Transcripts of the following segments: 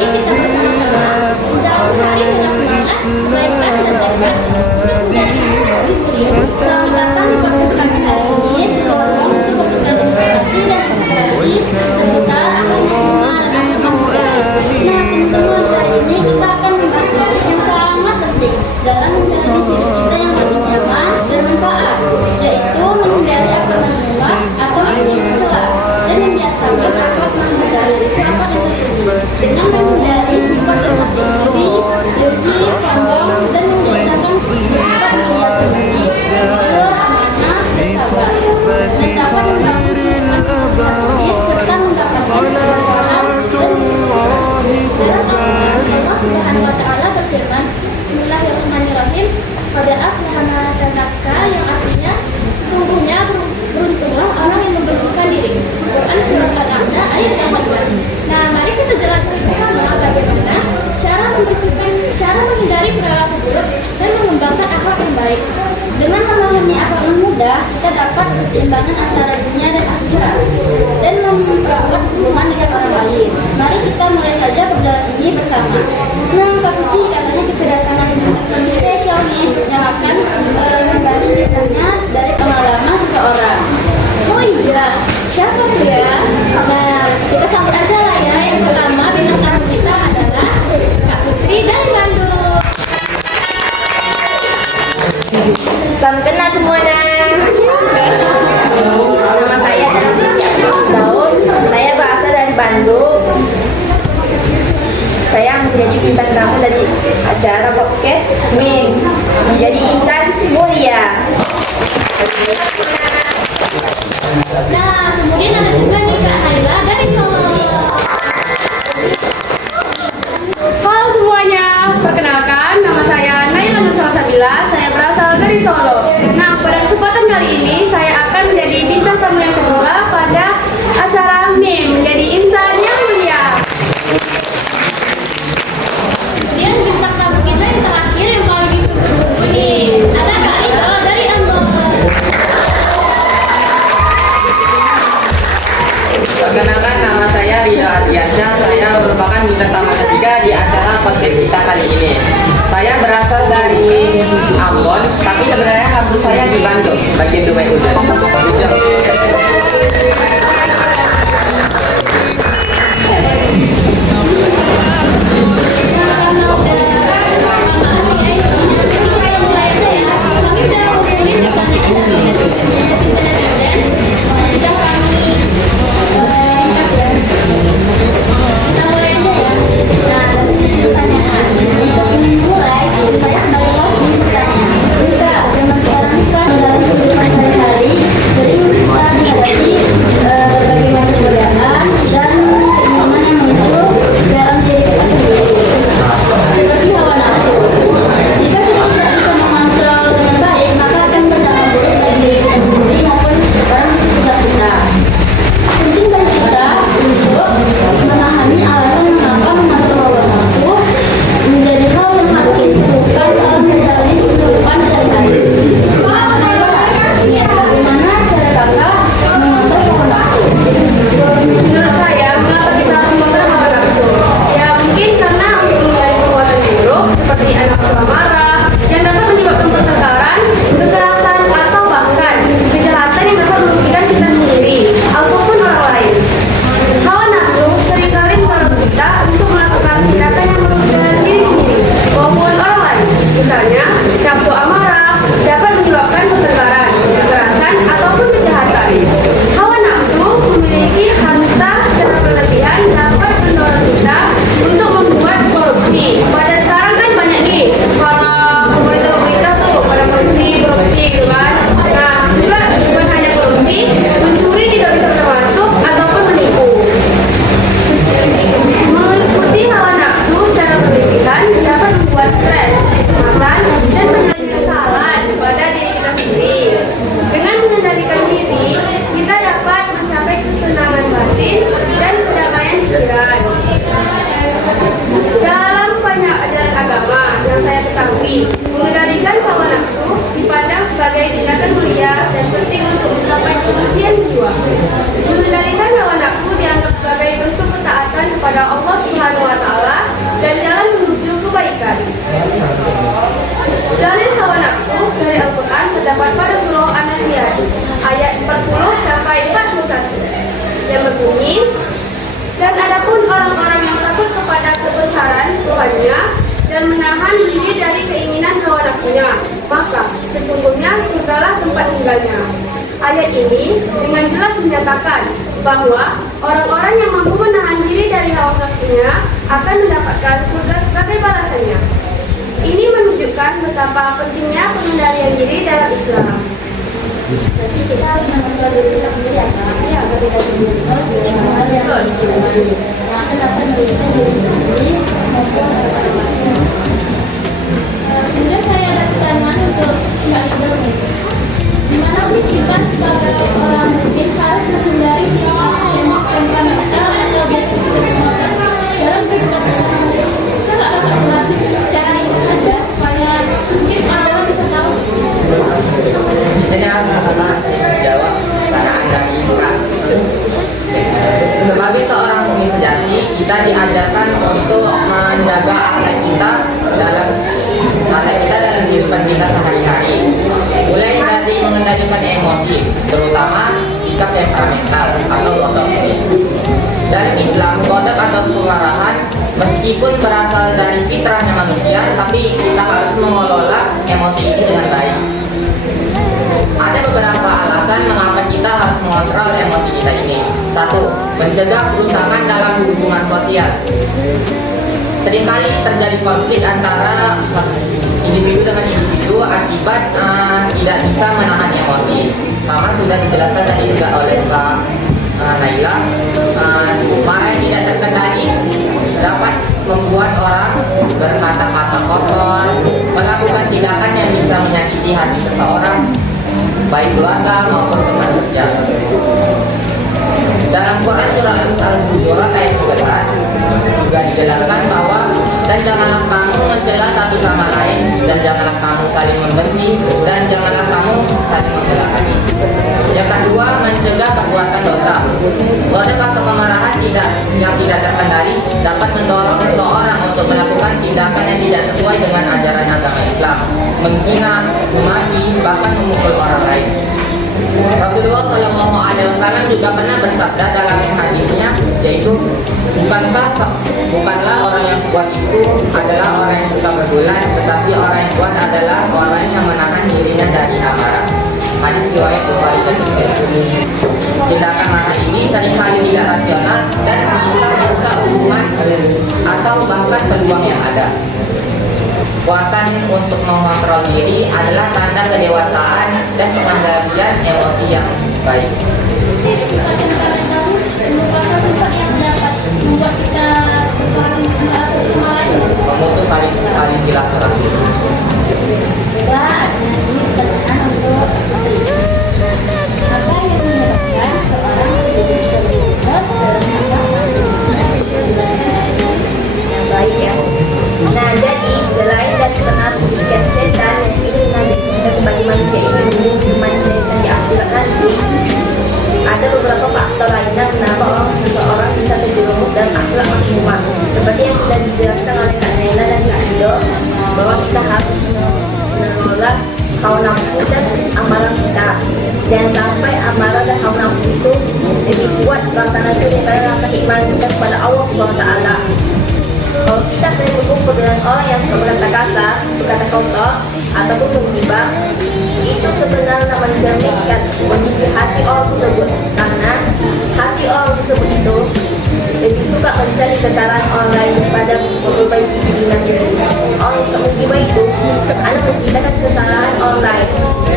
دينا حمل الإسلام لنا دينا فسلام الله علينا والكون يردد آمينا. Dalam menjalani hidup kita yang paling nyaman dan manfaat, yaitu menghindari akhlak menolak atau akhlak tercela dan membiasakan akhlak menghindari siapa tersebut dengan menghindari sifat iri, dengki, sombong dan membiasakan sifat mulia seperti jujur, amanah, bersabar, mengetahui hadis serta mendapatkan keberkahan dan Allah Subhanahu wa Ta'ala berfirman, Bismillahirrahmanirrahim, pada aflaha tazakka, yang artinya sesungguhnya beruntunglah orang yang membersihkan diri. Quran surat Al-A'la ayat yang 14. Nah, mari kita jelaskan bersama bagaimana cara membersihkan, cara menghindari perilaku buruk dan mengembangkan akhlak yang baik. Dengan memahami akhlak yang mudah, kita dapat keseimbangan antara dunia dan akhirat dan mempererat hubungan dengan orang lain. Mari kita mulai saja perjalanan ini bersama. Nah, Pak Suci, katanya kedatangan yang spesial nih yang akan membagi kisahnya dari pengalaman seseorang. Oh iya, siapa tuh ya? Nah, kita sambut aja lah ya. Yang pertama bintang tamu kita adalah Kak Putri dari Bandung. Salam kenal semuanya. Nama saya adalah Daud. Saya berasal dari Bandung. Saya menjadi bintang tamu dari acara podcast MIM, menjadi insan mulia. Nah, kemudian ada juga nih Kak Naila dari Solo. Halo semuanya, perkenalkan nama saya Naila Nusra Sabila, saya berasal dari Solo. Nah, pada kesempatan kali ini saya akan menjadi bintang tamu yang kedua pada acara MIM, menjadi insan yang mulia. Kemudian bintang tamu kita yang terakhir yang paling ditunggu nih, ada Kak Rio dari Ambon. Perkenalkan, nama saya Ridho Ardiansyah. Saya merupakan bintang tamu ketiga di acara podcast kita kali ini. Saya berasal dari Ambon, tapi sebenarnya kampus saya di Bandung, bagian Dumai Udan. Dan adapun orang-orang yang takut kepada kebesaran Tuhannya dan menahan diri dari keinginan hawa nafsunya, maka sesungguhnya surgalah tempat tinggalnya. Ayat ini dengan jelas menyatakan bahwa orang-orang yang mampu menahan diri dari hawa nafsunya akan mendapatkan surga sebagai balasannya. Ini menunjukkan betapa pentingnya pengendalian diri dalam Islam. Jadi kita harus mengontrol diri kita sendiri ya, Kak? Iya, agar kita sendiri. Nah, kenapa diri sendiri maupun orang lain. Kemudian saya ada pertanyaan untuk Mbak Ibu. Gimana sih kita sebagai orang muslim harus menghindari sifat yang temperamental atau biasa dalam kehidupan sehari-hari? Kita nggak dapat jelasin secara ringkas saja supaya mungkin orang bisa tahu. Jadi pertama jawab karena Anda minta. Sebagai seorang mukmin sejati, kita diajarkan untuk menjaga akhlak kita dalam kehidupan kita sehari-hari. Mulai dari mengendalikan emosi, terutama sikap temperamental atau ghadab. Dalam Islam, ghadab atau kemarahan meskipun berasal dari fitrahnya manusia, tapi kita harus mengelola emosi ini dengan baik. Ada beberapa alasan mengapa kita harus mengontrol emosi kita ini. 1. Mencegah kerusakan dalam hubungan sosial. Seringkali terjadi konflik antara individu dengan individu akibat tidak bisa menahan emosi. Sama sudah dijelaskan tadi juga oleh Kak Naila. Marah yang tidak terkendali dapat membuat orang berkata-kata kotor, melakukan tindakan yang bisa menyakiti hati seseorang, baik keluarga maupun teman kerja. Dalam Quran surah Al-Hujurat ayat 11 juga dijelaskan bahwa dan janganlah kamu mencela satu sama lain, dan janganlah kamu saling membenci, dan janganlah kamu saling membela kami. Yang kedua, mencegah perbuatan dosa. Ghadab atau kemarahan yang tidak terkendali dapat mendorong seseorang untuk melakukan tindakan yang tidak sesuai dengan ajaran agama Islam, menghina, memaki, bahkan memukul orang lain. Rasulullah SAW juga pernah bersabda dalam hadisnya, yaitu bukanlah orang yang kuat itu adalah orang yang suka berbulan, tetapi orang yang kuat adalah orang yang menahan dirinya dari amarah. Hadis riwayat Bukhari dan Muslim. Tindakan marah ini seringkali tidak rasional dan bisa merusak hubungan atau bahkan peluang yang ada. Kuatan untuk mengontrol diri adalah tanda kedewasaan dan pengendalian emosi yang baik. Sifat temperamental merupakan sifat yang dapat membuat kita orang sama lain. Memutus tali silaturahmi. Juga ini pertanyaan untuk apa yang menyebabkan seorang menjadi terlibat dalam yang baik ya. Nah, jadi selain dari penafsiran setan yang ingin mengajak kita sebagai manusia ini menuju manusia yang di akhirat nanti, ada beberapa faktor lainnya kenapa seseorang bisa terjerumus dalam akhlak maksimal. Seperti yang sudah dijelaskan oleh Kak Naila dan Kak Ido, bahwa kita harus mengelola hawa nafsu dan amarah kita. Jangan sampai amarah dan hawa nafsu itu lebih kuat suasana itu daripada rasa iman kita kepada Allah SWT. Kalau kita sering berkumpul dengan orang yang suka berkata kasar, berkata kotor, ataupun menggibah, itu sebenarnya mencerminkan kondisi hati orang tersebut. Karena hati orang tersebut itu lebih suka mencari kesalahan orang lain daripada memperbaiki dirinya sendiri. Orang yang suka menggibah itu akan menciptakan kesalahan orang lain,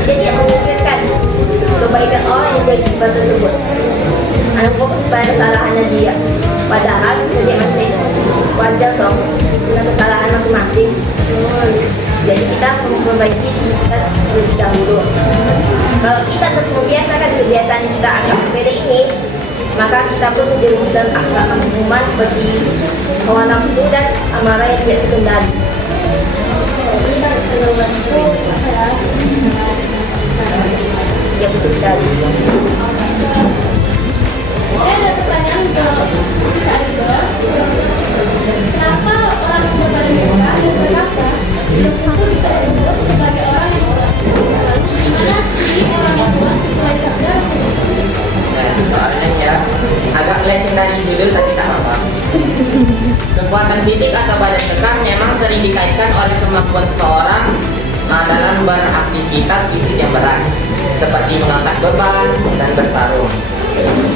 jadi yang memikirkan kebaikan orang yang jadi gibah tersebut. Anak fokus pada kesalahannya dia. Padahal setiap manusia wajar dong dengan kesalahan masing-masing. Jadi kita memperbaiki diri kita terlebih dahulu. Kalau kita terus membiasakan kebiasaan kita agak berbeda ini, maka kita pun menjerumus dalam akhlak kemuman seperti hawa nafsu dan amarah yang tidak terkendali. Ya betul sekali. Saya ada pertanyaan untuk Kak Ido. Kenapa orang yang berbadan muka dan berkata belum tentu bisa disebut sebagai orang yang kuat? Lalu gimana sih orang yang kuat sesuai sabda Rasulullah? Nah, soalnya ya agak melenceng dari judul tapi tak apa. fisik atau badan tegak memang sering dikaitkan oleh kemampuan seseorang dalam beraktivitas fisik yang berat, seperti mengangkat beban dan bertarung.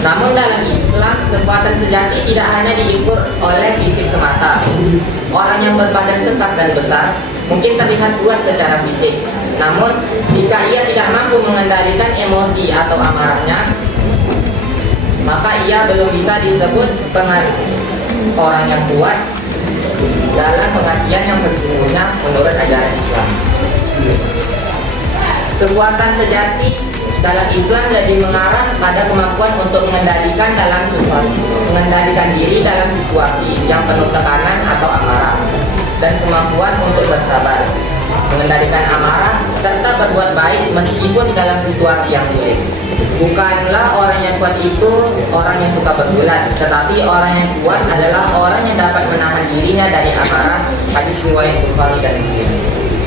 Namun dalam Islam, kekuatan sejati tidak hanya diukur oleh fisik semata. Orang yang berbadan tegak dan besar mungkin terlihat kuat secara fisik, namun jika ia tidak mampu mengendalikan emosi atau amarahnya, maka ia belum bisa disebut orang yang kuat dalam pengertian yang sesungguhnya menurut ajaran Islam. Kekuatan sejati dalam Islam jadi mengarah pada kemampuan untuk mengendalikan diri dalam situasi yang penuh tekanan atau amarah, dan kemampuan untuk bersabar, mengendalikan amarah, serta berbuat baik meskipun dalam situasi yang sulit. Bukanlah orang yang kuat itu orang yang suka bergulat, tetapi orang yang kuat adalah orang yang dapat menahan dirinya dari amarah. Hadis riwayat Bukhari dan Muslim.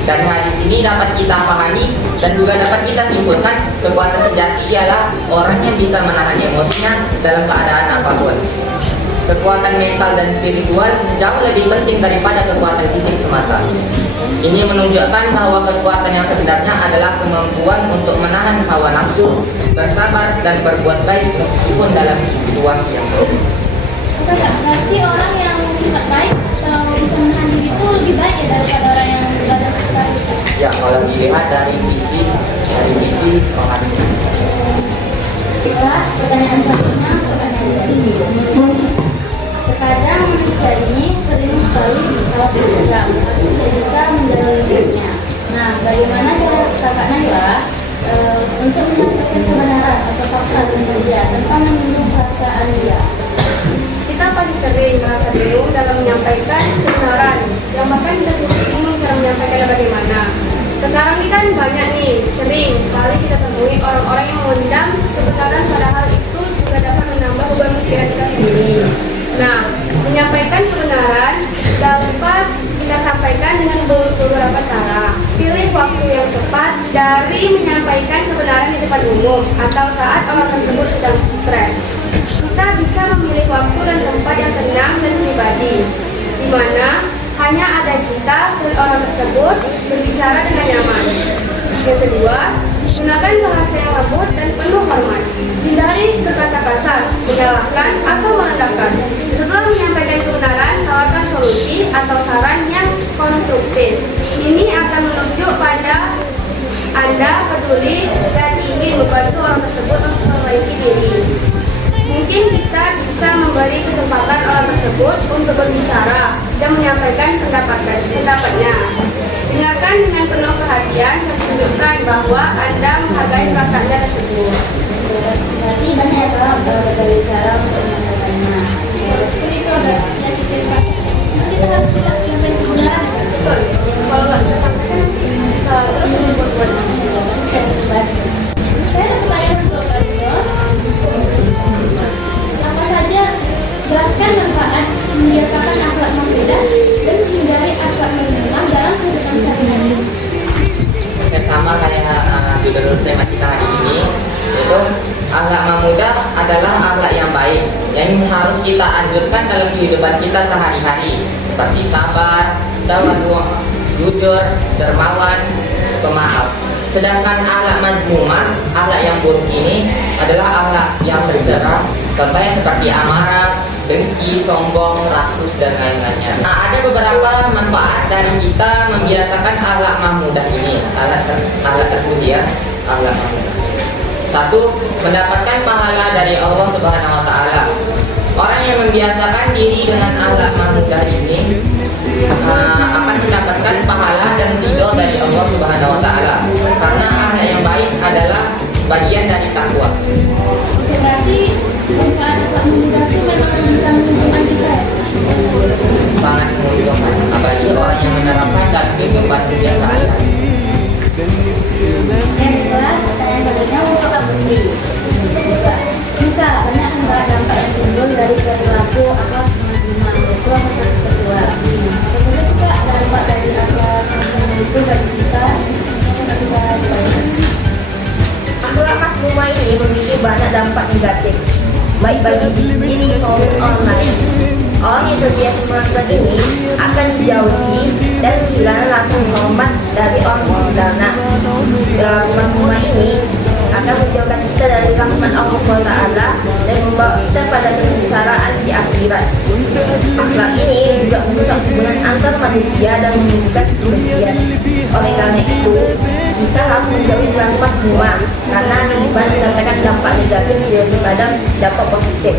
Dan hadis ini dapat kita pahami dan juga dapat kita simpulkan kekuatan sejati ialah orang yang bisa menahan emosinya dalam keadaan apapun. Kekuatan mental dan spiritual jauh lebih penting daripada kekuatan fisik semata. Ini menunjukkan bahwa kekuatan yang sebenarnya adalah kemampuan untuk menahan hawa nafsu, bersabar dan berbuat baik meskipun dalam situasi yang buruk. Berarti orang yang tidak baik atau bisa menahan diri itu lebih baik ya daripada orang yang berbadan besar itu? Ya, kalau dilihat dari visi rohani. Pertanyaan selanjutnya, pertanyaan di sini. Terkadang manusia ini sering sekali salah bekerja, tapi tidak bisa menjalankannya. Nah, bagaimana cara kakak Naila untuk menyampaikan kebenaran atau fakta tentang dia tanpa menyinggung perasaan dia? Kita pasti sering merasa bingung dalam menyampaikan kebenaran, yang bahkan kita sendiri bingung cara menyampaikannya bagaimana. Sekarang ini kan banyak nih, sering kali kita temui orang-orang yang memendam kebenaran, padahal itu juga dapat menambah beban pikiran kita sendiri. Nah, menyampaikan kebenaran dapat kita sampaikan dengan beberapa cara. Pilih waktu yang tepat dari menyampaikan kebenaran di depan umum atau saat orang tersebut sedang stres. Kita bisa memilih waktu dan tempat yang tenang dan pribadi, di mana hanya ada kita dan orang tersebut berbicara dengan nyaman. Yang kedua, gunakan bahasa yang lembut dan penuh hormat. Hindari berkata kasar, menyalahkan atau merendahkan. Setelah menyampaikan kebenaran, tawarkan solusi atau saran yang konstruktif. Ini akan menunjuk pada Anda peduli dan ingin membantu orang tersebut untuk memperbaiki diri. Mungkin kita bisa memberi kesempatan orang tersebut untuk berbicara dan menyampaikan pendapatnya. Dengarkan dengan penuh perhatian dan tunjukkan bahwa Anda menghargai perasaannya tersebut. Berarti banyak berbagai cara untuk menyampaikannya. Seperti itu ada yang kita harus menyampaikan kebenaran. Betul. Kalau nggak kita sampaikan nanti bisa terus membuat-buat. Saya ada pertanyaan selanjutnya. Apa saja jelaskan manfaat membiasakan akhlak mahmudah dan menghindari akhlak menyimpang dalam kehidupan sehari-hari. Sama kayak judul tema kita hari ini, yaitu akhlak mahmudah adalah akhlak yang baik yang harus kita anjurkan dalam kehidupan kita sehari-hari, seperti sabar, tawadhu, jujur, dermawan, pemaaf. Sedangkan akhlak mazmumah, akhlak yang buruk ini adalah akhlak yang bercerah, contohnya seperti amarah, dengki, sombong, rakus, dan lain-lainnya. Nah, ada beberapa manfaat dari kita membiasakan akhlak mahmudah ini. Akhlak tersebut ya, akhlak mahmudah. Satu, mendapatkan pahala dari Allah Subhanahu wa Ta'ala. Orang yang membiasakan diri dengan akhlak mahmudah ini akan mendapatkan pahala dan ridho dari Allah Subhanahu wa Ta'ala. Karena akhlak yang baik adalah bagian dari takwa. Berarti manfaat akhlak mahmudah itu memang bisa menunjukkan kita ya? Sangat menunjukkan, apalagi orang yang menerapkan dalam kehidupan sehari-hari. Yang kedua, pertanyaan selanjutnya untuk Kak Putri. Jika banyak hambatan dampak yang timbul dari perilaku akhlak mazmumah, yaitu akhlak kedua. akan dijauhi dan hilang langsung hormat dari orang sekitarnya. Rahmat ini akan menjauhkan kita dari rahmat Allah SWT dan membawa kita pada kesengsaraan di akhirat. Akhlak ini juga merusak hubungan antar manusia dan menimbulkan kebencian. Oleh karena itu, kita harus menjauhi rahmat semua karena hubungan mengatakan dampak negatif daripada dampak positif.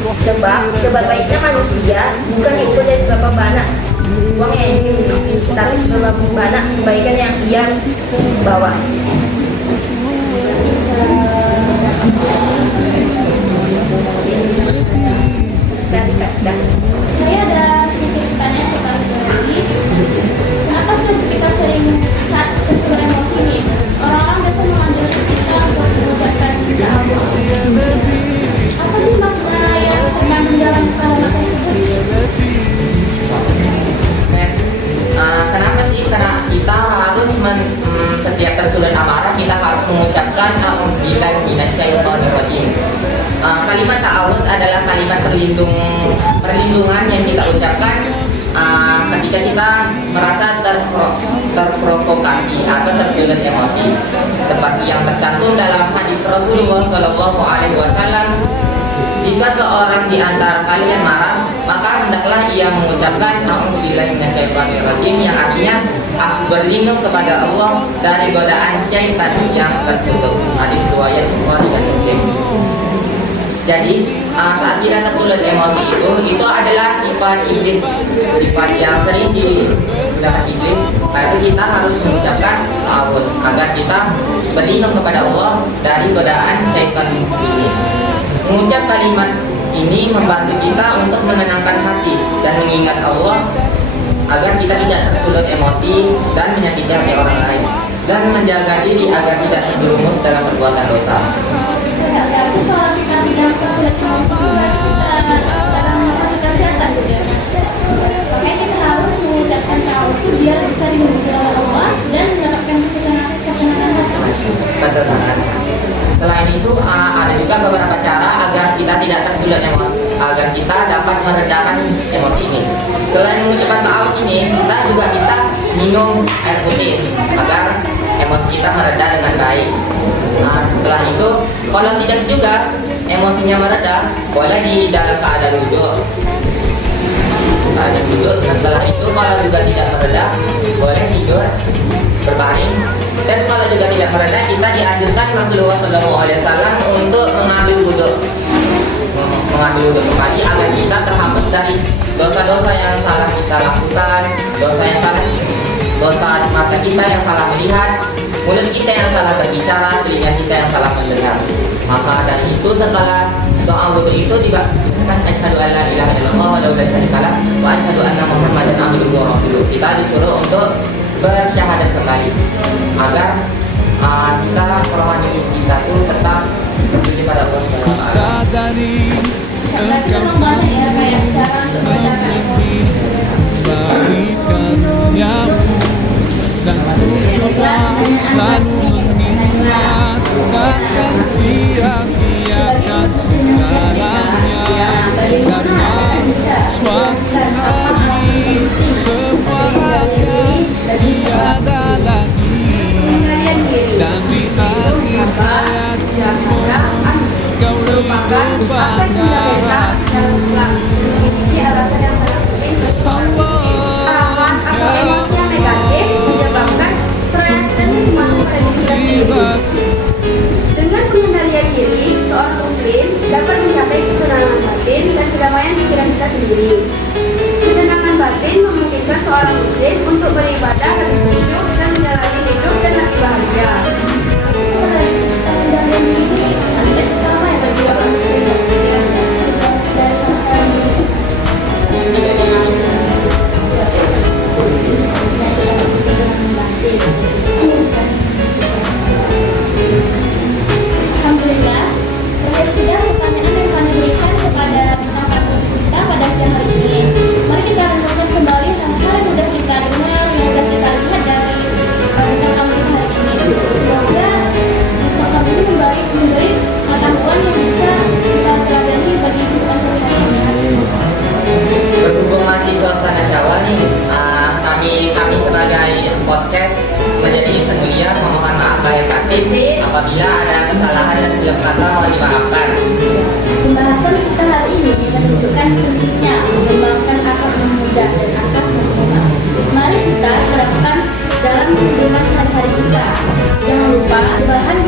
Sebab sebaik-baiknya manusia bukan diukur dari berapa banyak uang yang dimiliki, tapi berapa banyak kebaikan yang ia bawa. Saya ada sedikit pertanyaan untuk kalian lagi. Kenapa sih kita sering saat tersulut emosi nih? Orang-orang biasa mengambil kita untuk mengucapkan cinta Allah. Apa sih makna yang sedang menjalankan kalimat tersebut? Kenapa sih? Karena kita harus setiap tersulut amarah kita harus mengucapkan a'udzubillahi minasyaitonirrajim. Kalimat ta'awudz adalah kalimat perlindungan yang kita ucapkan ketika kita merasa terprovokasi atau tersulut emosi, seperti yang tercantum dalam hadis Rasulullah Shallallahu Alaihi Wasallam. Jika seorang di antara kalian marah, maka hendaklah ia mengucapkan a'udzubillahi minasyaitonirrajim, yang artinya aku berlindung kepada Allah dari godaan syaitan yang tertutup. Hadis riwayat Bukhari dan Muslim. Jadi saat kita tersulut emosi itu adalah sifat iblis, sifat yang sering digunakan iblis. Karena kita harus mengucapkan ta'awudz agar kita berlindung kepada Allah dari godaan syaitan ini. Mengucap kalimat ini membantu kita untuk menenangkan hati dan mengingat Allah agar kita tidak tersulut emosi dan menyakiti hati orang lain, dan menjaga diri agar tidak terjerumus dalam perbuatan dosa. Berarti kalau kita tidak tersulut emosi, dalam menghasilkan setan gitu ya. Makanya kita harus mengucapkan ta'awudz biar bisa dilindungi oleh Allah dan mendapatkan ketenangan hati. Selain itu ada juga beberapa cara agar kita tidak tersulut emosi, agar kita dapat meredakan emosi ini. Selain mengucapkan ta'awudz ini, kita juga bisa minum air putih agar emosi kita mereda dengan baik. Setelah itu, kalau tidak juga emosinya mereda, boleh di dalam keadaan duduk. Dan setelah itu, kalau juga tidak mereda, boleh tidur berbaring. Dan kalau juga tidak mereda, kita dianjurkan Rasulullah SAW untuk mengambil wudhu kembali agar kita terhapus dari dosa-dosa yang salah kita lakukan, dosa mata kita yang salah melihat, mulut kita yang salah berbicara, telinga kita yang salah mendengar. Maka dari itu setelah doa wudhu itu dibacakan asyhadu an la ilaha illallah wa la syarika lah wa asyhadu anna muhammadan abduhu wa rasuluh. Kita disuruh untuk bersyahadat kembali agar kita rohani kita itu tetap tertuju pada Allah Subhanahu wa taala. Engkau dan selalu mengingat, takkan sia-siakan segalanya, karena suatu hari semua akan tiada lagi. Dan di akhir hayatmu kau hidup bangga. Ini alasan yang sangat penting. Harapan atau emosi yang negatif menyebabkan stres dan cemas pada diri kita sendiri. Dengan pengendalian diri, seorang muslim dapat mencapai ketenangan batin dan kedamaian pikiran kita sendiri. Ketenangan batin memungkinkan seorang muslim untuk beribadah lebih khusyuk dan menjalani hidup dan lebih bahagia. Pengendalian diri aspek pertama yang bagi orang muslim. Alhamdulillah, terakhir sudah pertanyaan yang kami berikan kepada bintang tamu kita pada siang hari ini. Mari kita renungkan kembali hal-hal yang sudah kita 3. Jangan lupa bahan